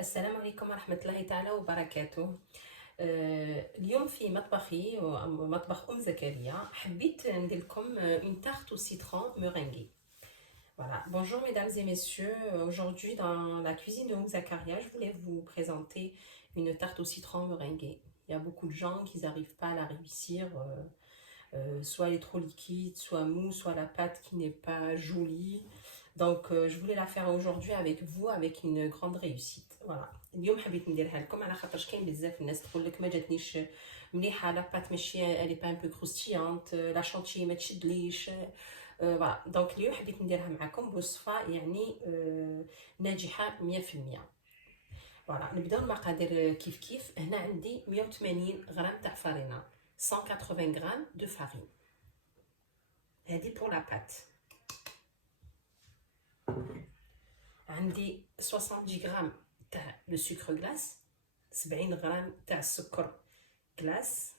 السلام عليكم ورحمة الله تعالى وبركاته. اليوم في مطبخي مطبخ زكريا حبيت ندير لكم une tarte au citron meringuée. Voilà. Bonjour mesdames et messieurs. Aujourd'hui dans la cuisine de Zakaria, je voulais vous présenter une tarte au citron meringuée. Il y a beaucoup de gens qui n'arrivent pas à la réussir. Soit elle est trop liquide, soit mou, soit la pâte qui n'est pas jolie. Donc je voulais la faire aujourd'hui avec vous avec une grande réussite. Voilà. اليوم حبيت نديرها لكم على خاطرش كاين بزاف الناس تقول لك ما جاتنيش مليحه لا بات ماشي الي با ان بو كروستيانت لا شونتي ما تشدليش. فوالا دونك اليوم حبيت نديرها معكم بوصفه يعني ناجحه 100%. فوالا نبداو المقادير كيف كيف. هنا عندي 180 غرام تاع فرينه 180 غرام دو فارين. هذه بور لا بات. عندي 70 غرام تاع لو سكر غلاس 70 غرام تاع السكر غلاس.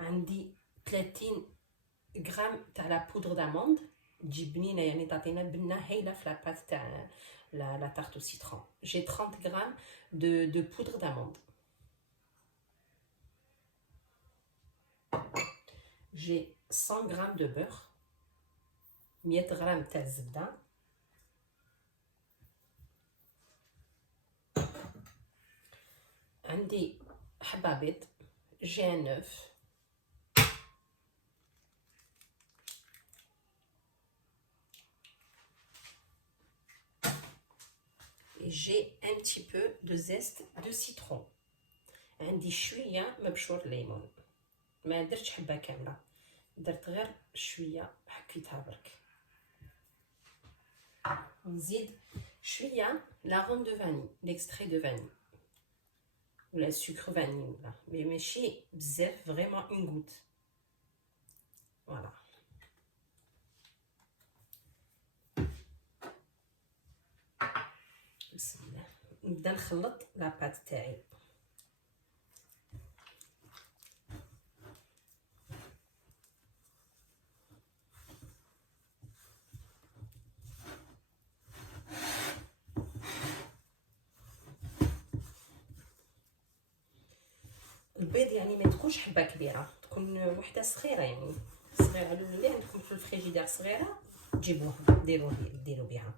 عندي 30 غرام تاع لا بودر داموند تجي بنينه يعني تعطينا بنه هايله في لاباط تاع لا تارت او سيترون. جي 30 غرام de poudre d'amande. J'ai 100 grammes de beurre, 100 غرام تاع الزبده. عندي حبه بيض. J'ai un œuf. Et j'ai un petit peu de zeste de citron. عندي شويه مبشور ليمون. ما درتش حبه كامله، درت غير شويه حكيتها برك. نزيد شويه لاغوم دو فاني، ليكستري دو فاني ولا سكر فاني ولا مي ماشي بزاف، فريمون اون غوت. فوالا بسم الله. نبدا نخلط لاباط تاعي. البيض يعني ما تكونش حبه كبيره، تكون وحده صغيره يعني صغيره. اللي عندكم في الفريجيدير صغيره تجيبوها ديروا بها.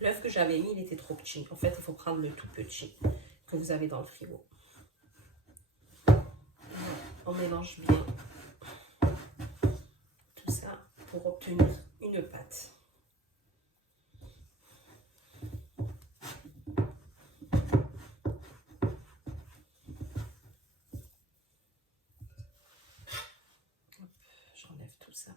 L'œuf que j'avais mis, il était trop petit. En fait, il faut prendre le tout petit que vous avez dans le frigo. On mélange bien tout ça pour obtenir une pâte. J'enlève tout ça.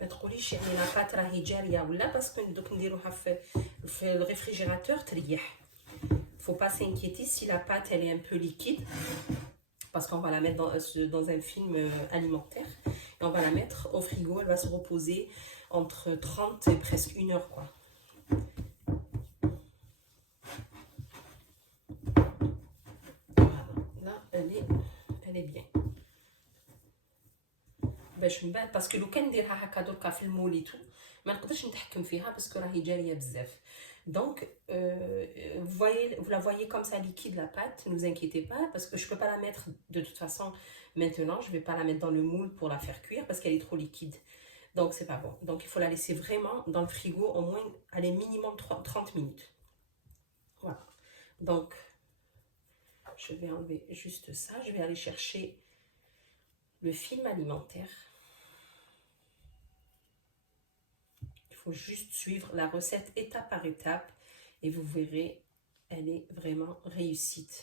ما تقوليش يعني لاباط راهي جاريه ولا، باسكو دوك نديروها في الريفريجيراتور تريح. Faut pas s'inquiéter si la pâte elle est un peu liquide, parce qu'on va la mettre dans un film alimentaire et on va la mettre au frigo. Elle va se reposer entre 30 et presque 1 heure quoi. Voilà, là elle est bien. باش من بعد باسكو لو كان نديرها هكا دركا في الموليتو ما نقدرش نتحكم فيها باسكو راهي جاريه بزاف. Donc vous la voyez comme ça liquide la pâte, ne vous inquiétez pas parce que je peux pas la mettre de toute façon maintenant, je vais pas la mettre dans le moule pour la faire cuire parce qu'elle est trop liquide. Donc c'est pas bon. Donc il faut la laisser vraiment dans le frigo au moins allez minimum 30 minutes. Voilà. Donc je vais enlever juste ça, je vais aller chercher le film alimentaire. Il faut juste suivre la recette étape par étape et vous verrez, elle est vraiment réussite,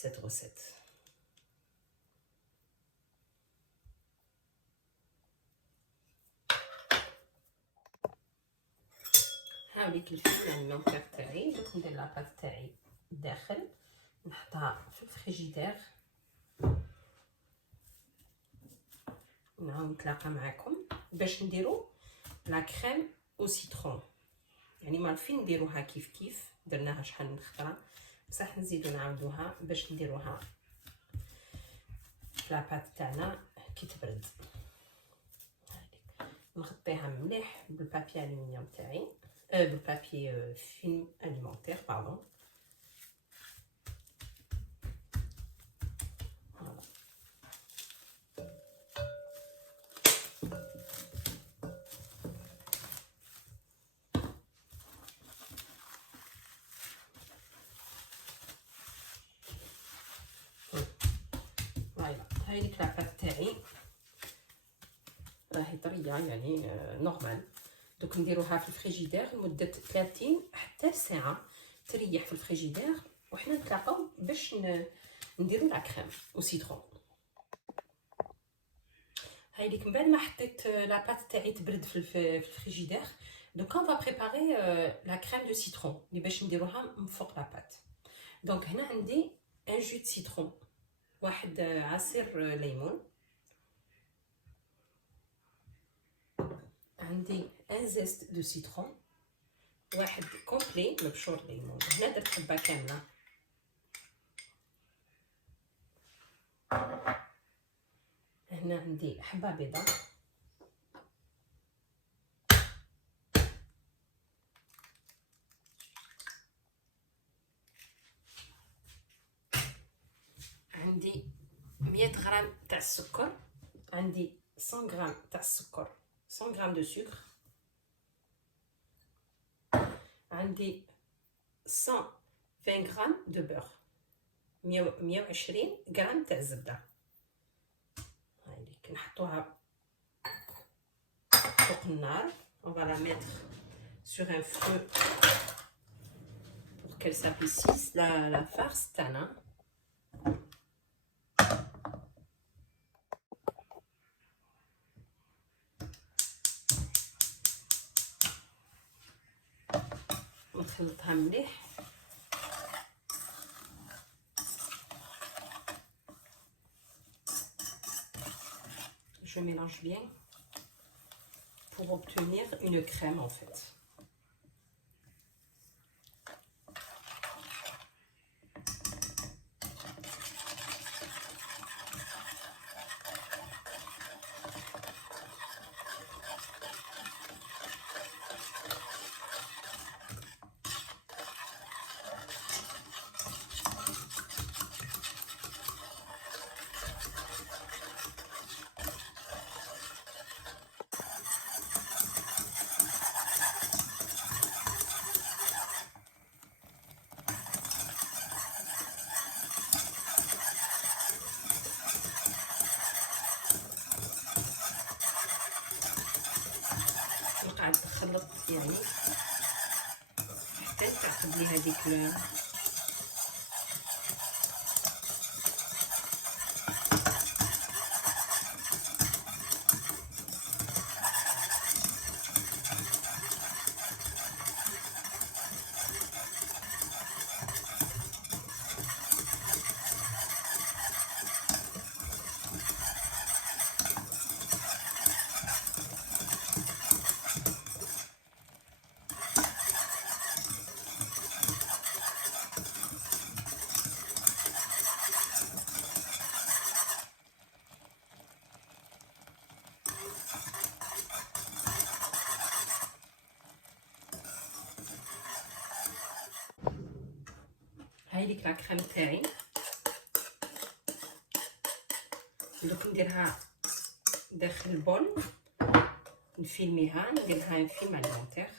cette recette. نحاولك الفيل المونتير تاعي. دوك ندير لاباط تاعي الداخل، نحطها في الفريجيدير، نعاود نتلاقى معكم باش نديرو لا كريم او سيترون. يعني مالفين نديروها كيف كيف درناها شحال من خطره، بصح نزيدو نعاودوها باش نديروها في لاباط تاعنا كي تبرد. نغطيها مليح بالبابي الومنيوم تاعي، بالبابي فيلم اليمونتير باردون. فوالا هاي ديك لاباط تاعي راهي طريه يعني نورمال. دوك نديروها في الفريجيدير لمده 30 حتى ساعه تريح في الفريجيدير، وحنا نتلاقاو باش نديرو لا كريم او سيترون. هاي ديك من بعد ما حطيت لاباط تاعي تبرد في الفريجيدير، دوك on va préparer la crème de citron اللي باش نديروها من فوق لاباط. دونك هنا عندي ان جو دو سيترون، واحد عصير ليمون، عندي ان زيست دو سيترون واحد كومبلي مبشور ليمون، هنا درت حبه كامله، هنا عندي حبه بيضاء، عندي 100 غرام تاع السكر، عندي 100 غرام تاع السكر، 100 غرام دو سكر، عندي 120 غرام دو بور، 120 غرام تاع الزبده. هاي كنحطوها فوق النار، on va la mettre sur un feu pour qu'elle s'épaississe la farce تاعنا. نخلطها مليح، je mélange bien pour obtenir une crème en fait. قاعد تخلط يعني حتى تعقد لي هذيك هاي ديك لا كريم تاعي. دوك نديرها داخل البول، نفيلميها، نديرها ان فيلم اليمونتير.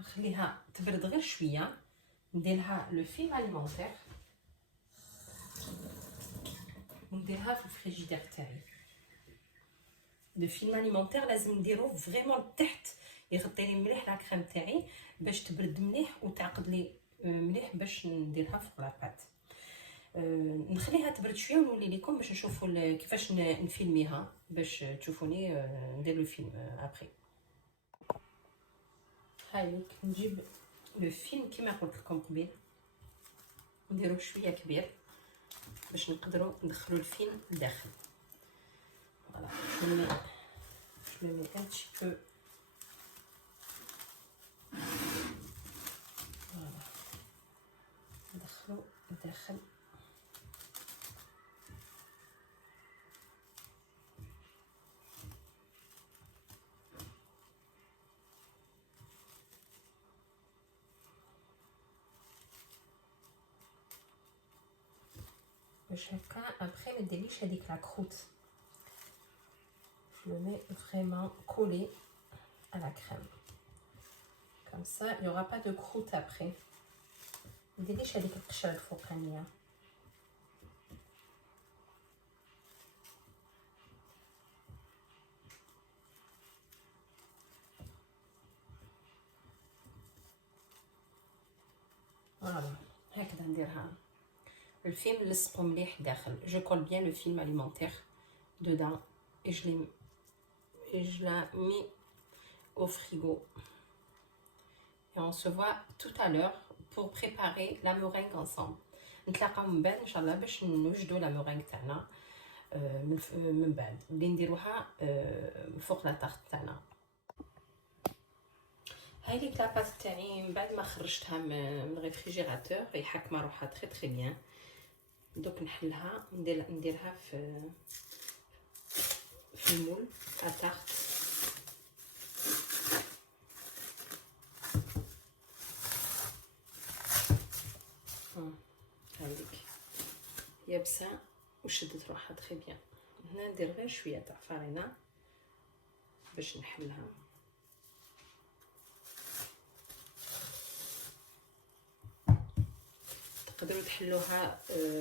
نخليها تبرد غير شويه، نديرها لو فيلم اليمونتير ونديرها في الفريجيدير تاعي. لو فيلم اليمونتير لازم نديرو فريمون تحت يغطي لي مليح لا كريم تاعي باش تبرد مليح وتعقد لي مليح باش نديرها فوق لاباط. نخليها تبرد شويه ونولي لكم باش نشوفوا كيفاش نفيلميها باش تشوفوني ندير لو فيلم ابري. هاي نجيب لو فيلم كيما قلت لكم قبيل، نديرو شويه كبير باش نقدروا ندخلوا الفيلم لداخل. فوالا je le mets un petit peu. Voilà. ندخلو لداخل. باش هكا ابري ما نديرليش هذيك لا كروت. Je le mets vraiment collé à la crème. Comme ça, il n'y aura pas de croûte après. ما نديرليش هذيك القشره الفوقانيه. فوالا هكذا نديرها. الفيلم لصقو مليح داخل. Je colle bien le film alimentaire dedans et je la mets au frigo. Et on se voit tout à l'heure pour préparer la meringue ensemble. نتلاقاو من بعد ان شاء الله باش نوجدوا لا مورينغ تاعنا من بعد اللي نديروها فوق لا طاغ تاعنا. هاي لي كلاباط تاعي من بعد ما خرجتها من الريفريجيراتور هي حاكمه روحها تري تري بيان. دوك نحلها نديرها في المول اتارت. هذيك يابسه وشدت روحها تري بيان. هنا ندير غير شويه تاع فرينه باش نحلها. تقدروا تحلوها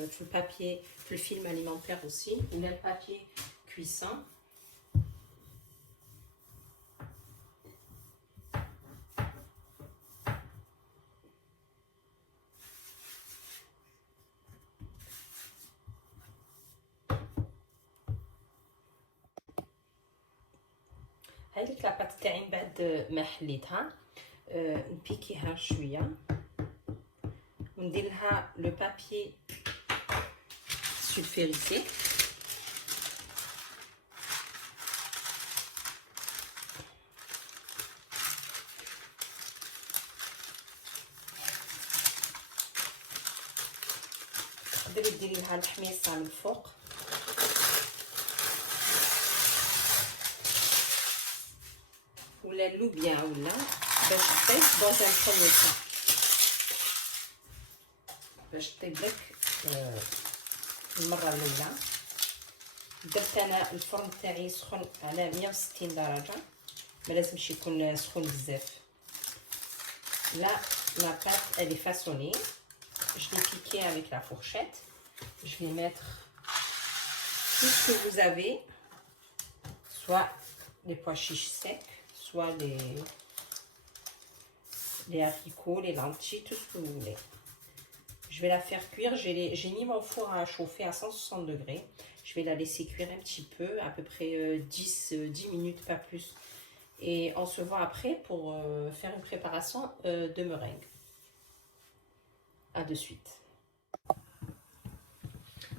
في البابي في الفيلم اليمونتير اوسي ولا البابي كويسون. هذيك لاباط تاعي من بعد ما حليتها نبيكيها شويه وندير لها لو بابي سولفيريسي. تقدري ديري لها الحميصه من الفوق ولا اللوبيا ولا باش تطيب dans un premier temps باش تطيب لك المره الاولى. درت انا الفرن تاعي سخن على 160 درجه، ما لازمش يكون سخون بزاف. لا بâte elle est façonnée. Je l'ai piqué avec la fourchette. Je vais mettre tout ce que vous avez, soit les pois chiches secs, soit les haricots, les lentilles, tout ce que vous voulez. Je vais la faire cuire. J'ai mis mon four à chauffer à 160 degrés. Je vais la laisser cuire un petit peu, à peu près 10 minutes, pas plus. Et on se voit après pour faire une préparation de meringue. À de suite.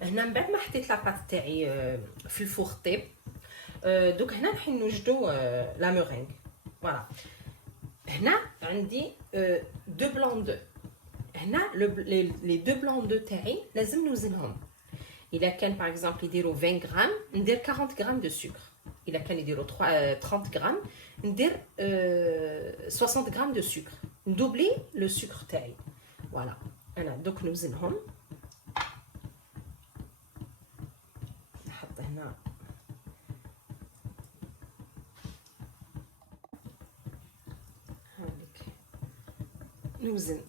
هنا من بعد ما حطيت لاباط تاعي في الفوغ طيب دوك هنا نحن نوجدوا لا مورينغ. فوالا هنا عندي دو بلون دو. هنا لي دو بلون دو تاعي لازم نوزنهم. الا كان باغ اكزومبل يديروا 20 غرام ندير 40 غرام دو سكر. الا كان يديروا 30 غرام ندير 60 غرام دو سكر. ندوبلي لو سكر تاعي. فوالا انا دوك نوزنهم. نحط هنا نوزن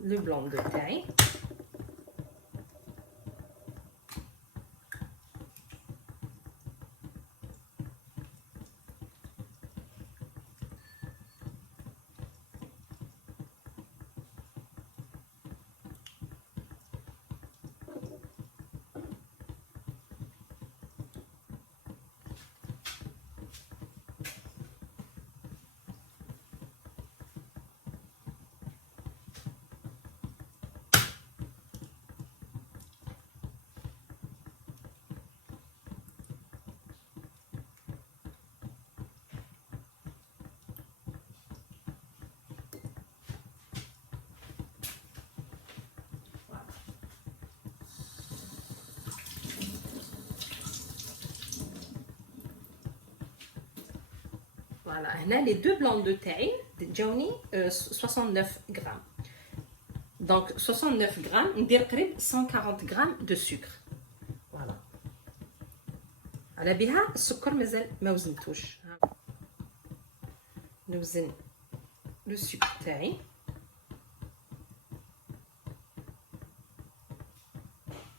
لو بلون دو تاعي. Voilà, هنا les deux blancs de taille جاوني 69 grammes. Donc 69 grammes, ندير قريب 140 grammes de sucre. Voilà. على بها السكر مازال ما وزنتوش. نوزن لو سكر تاعي.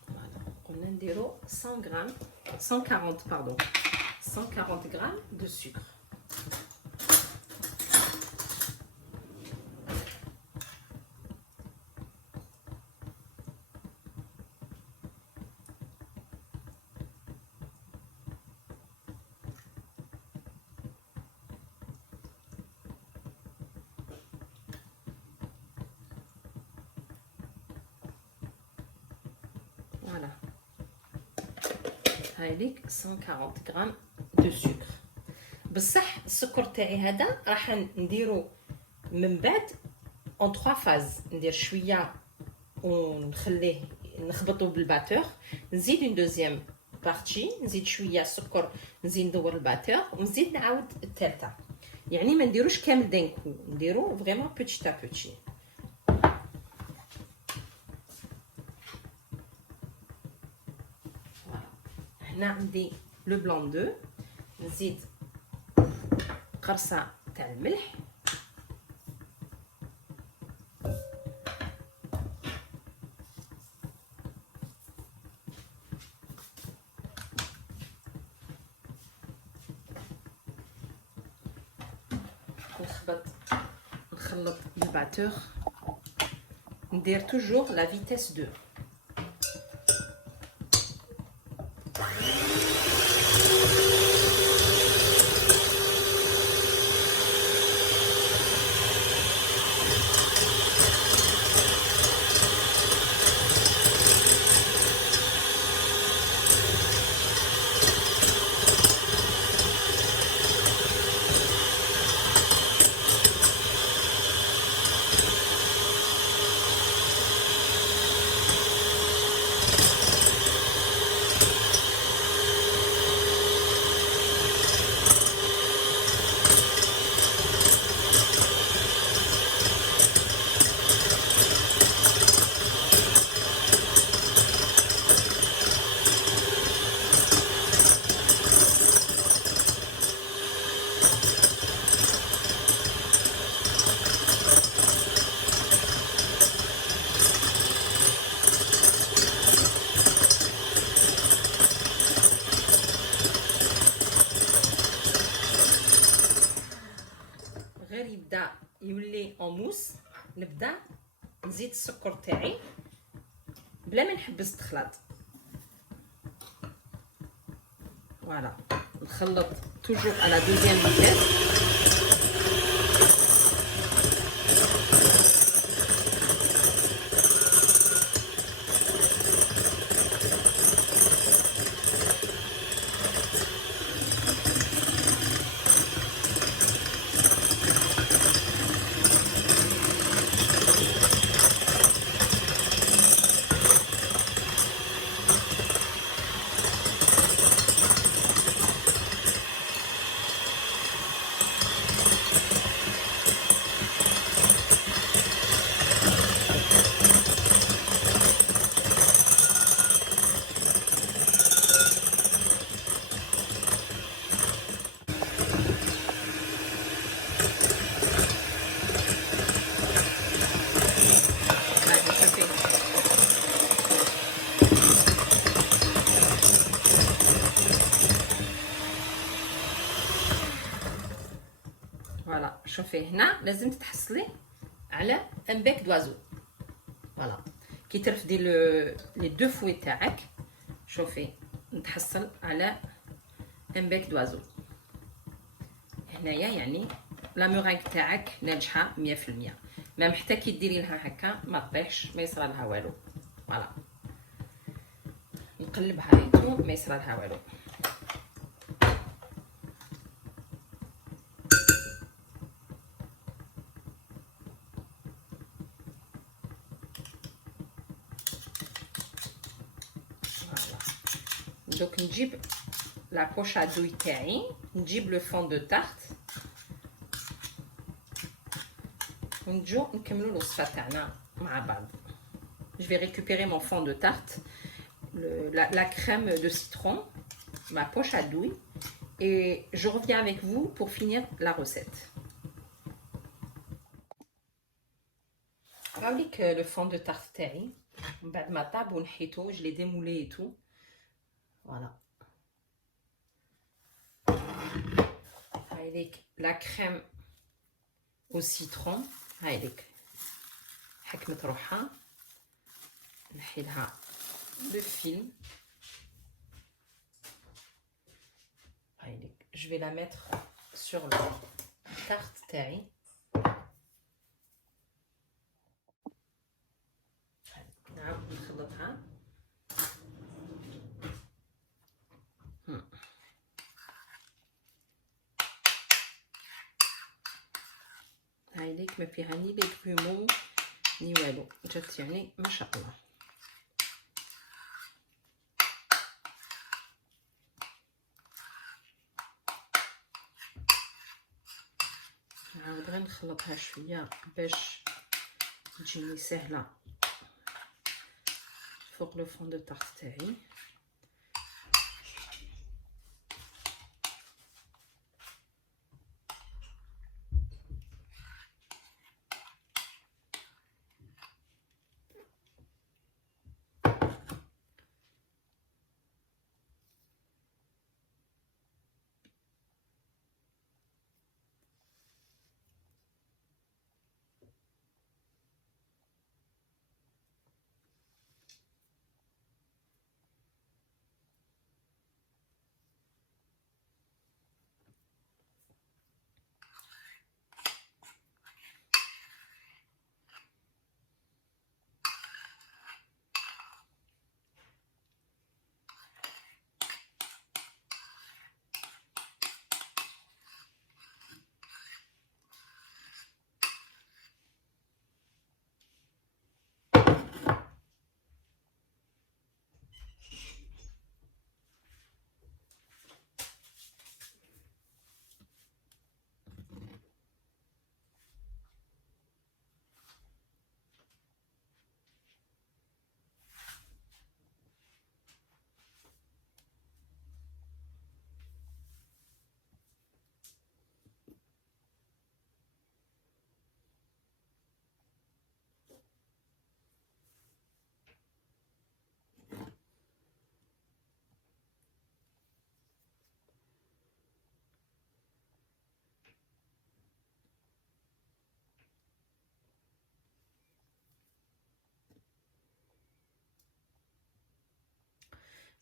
Voilà. قلنا نديرو 100 grammes, 140 pardon, 140 grammes de sucre. Voilà. هايليك 140 غرام دو سكر. بصح السكر تاعي هذا راح نديرو من بعد اون 3 فاز. ندير شويه ونخليه نخبطو بالباتور، نزيد اون دوزيام بارتي، نزيد شويه سكر، نزيد ندور الباتور ونزيد نعاود الثالثه. يعني ما نديروش كامل دانكو، نديرو فريمون بوتيت ا بوتي. هنا عندي لو بلون دو، نزيد قرصه تاع الملح، نخلط الباتور، ندير توجور لا فيتيس 2. غير يبدا يولي اون موس، نبدا نزيد السكر تاعي بلا ما نحبس الخلاط. فوالا نخلط توجور على دوزيام فيتاس. شوفي هنا لازم تتحصلي على ان بيك دوازو. فوالا كي ترفدي لي دو فوي تاعك، شوفي نتحصل على ان بيك دوازو. هنايا يعني لا مورينغ تاعك ناجحه 100%. ما حتى كي ديري لها هكا ما تطيحش، ما يصرى لها والو. فوالا نقلبها ريتو ما يصرى لها والو. دوك نجيب لا بوش ا دوي تاعي، نجيب لو فون دو تارت ونجو نكملو الوصفه تاعنا مع بعض. Je vais récupérer mon fond de tarte, la crème de citron, ma poche à douille, et je reviens avec vous pour finir la recette. Avec le fond de tarte تاعي بعد ما طاب ونحيتو، je l'ai démoulé et tout. Voilà. Avec la crème au citron, هايليك حكمت روحها. نحيلها le film. هايليك je vais la mettre sur le tarte تاعي. نعم نخلطها. هايليك ما فيها ني لي كرومون ني والو، جات يعني ما شاء الله. نعاود غير نخلطها شويه باش تجيني سهله فوق لو فون دو طارت تاعي.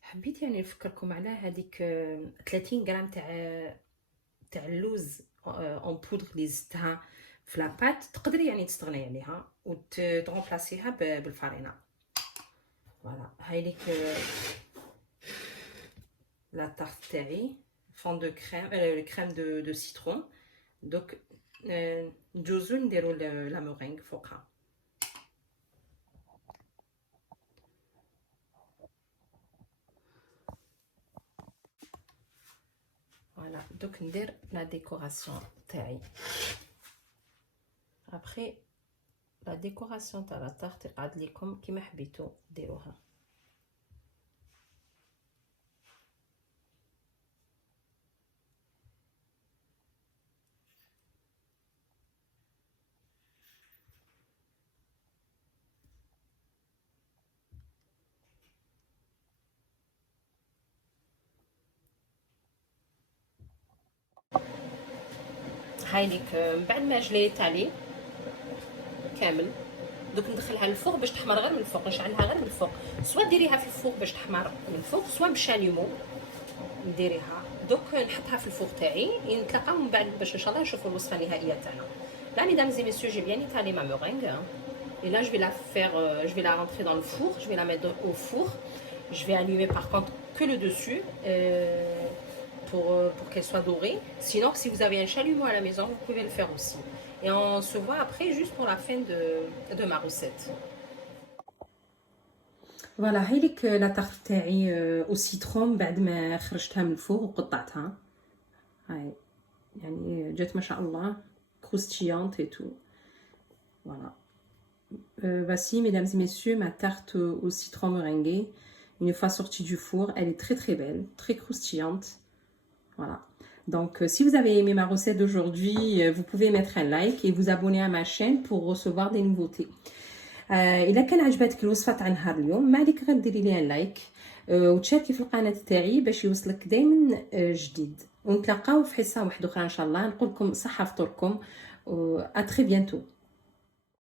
حبيت يعني نفكركم على هذيك 30 غرام تاع اللوز اون بودر اللي زدتها في لاباط. تقدري يعني تستغني عليها وتغومبلاسيها بالفارينه. فوالا هاي ليك لا طارت تاعي فون دو كريم كريم دو سيترون. دوك ندوزو نديرو لا مورينغ فوقها. فوالا دوك ندير لا ديكوراسيون تاعي. ابخي لا ديكوراسيون تاع لا طارت يقعد لكم كيما حبيتو ديروها. هاي ليك من بعد ما جليت عليه كامل دوك ندخلها للفوق باش تحمر غير من الفوق، نشعلها غير من الفوق، سواء ديريها في الفوق باش تحمر من الفوق، سواء بالشاليمو نديريها. دوك نحطها في الفوق تاعي، نتلاقاو من بعد باش ان شاء الله نشوفوا الوصفه النهائيه تاعنا. لا mesdames et messieurs, j'ai bien étalé ma meringue et là je vais la faire je vais la rentrer dans le four, je vais la mettre au four. Je vais allumer par contre que le dessus pour qu'elle soit dorée. Sinon, si vous avez un chalumeau à la maison, vous pouvez le faire aussi. Et on se voit après juste pour la fin de ma recette. Voilà, هاي لك لا تارت تاعي au citron بعد ما خرجتها من الفوق وقطعتها. هاي يعني جات ما شاء الله croustillante et tout. Voilà. Voici, mesdames et messieurs, ma tarte au citron meringuée. Une fois sortie du four, elle est très très belle, très croustillante. Voilà. Donc, si vous avez aimé ma recette d'aujourd'hui, vous pouvez mettre un like et vous abonner à ma chaîne pour recevoir des nouveautés. إذا كان عجبتك الوصفة تاع نهار اليوم، ما عليك غير ديري لي ان لايك وتشاركي في القناة تاعي باش يوصلك دايما جديد. ونتلاقاو في حصة واحدة أخرى إن شاء الله. نقول لكم صحة فطوركم. à très bientôt.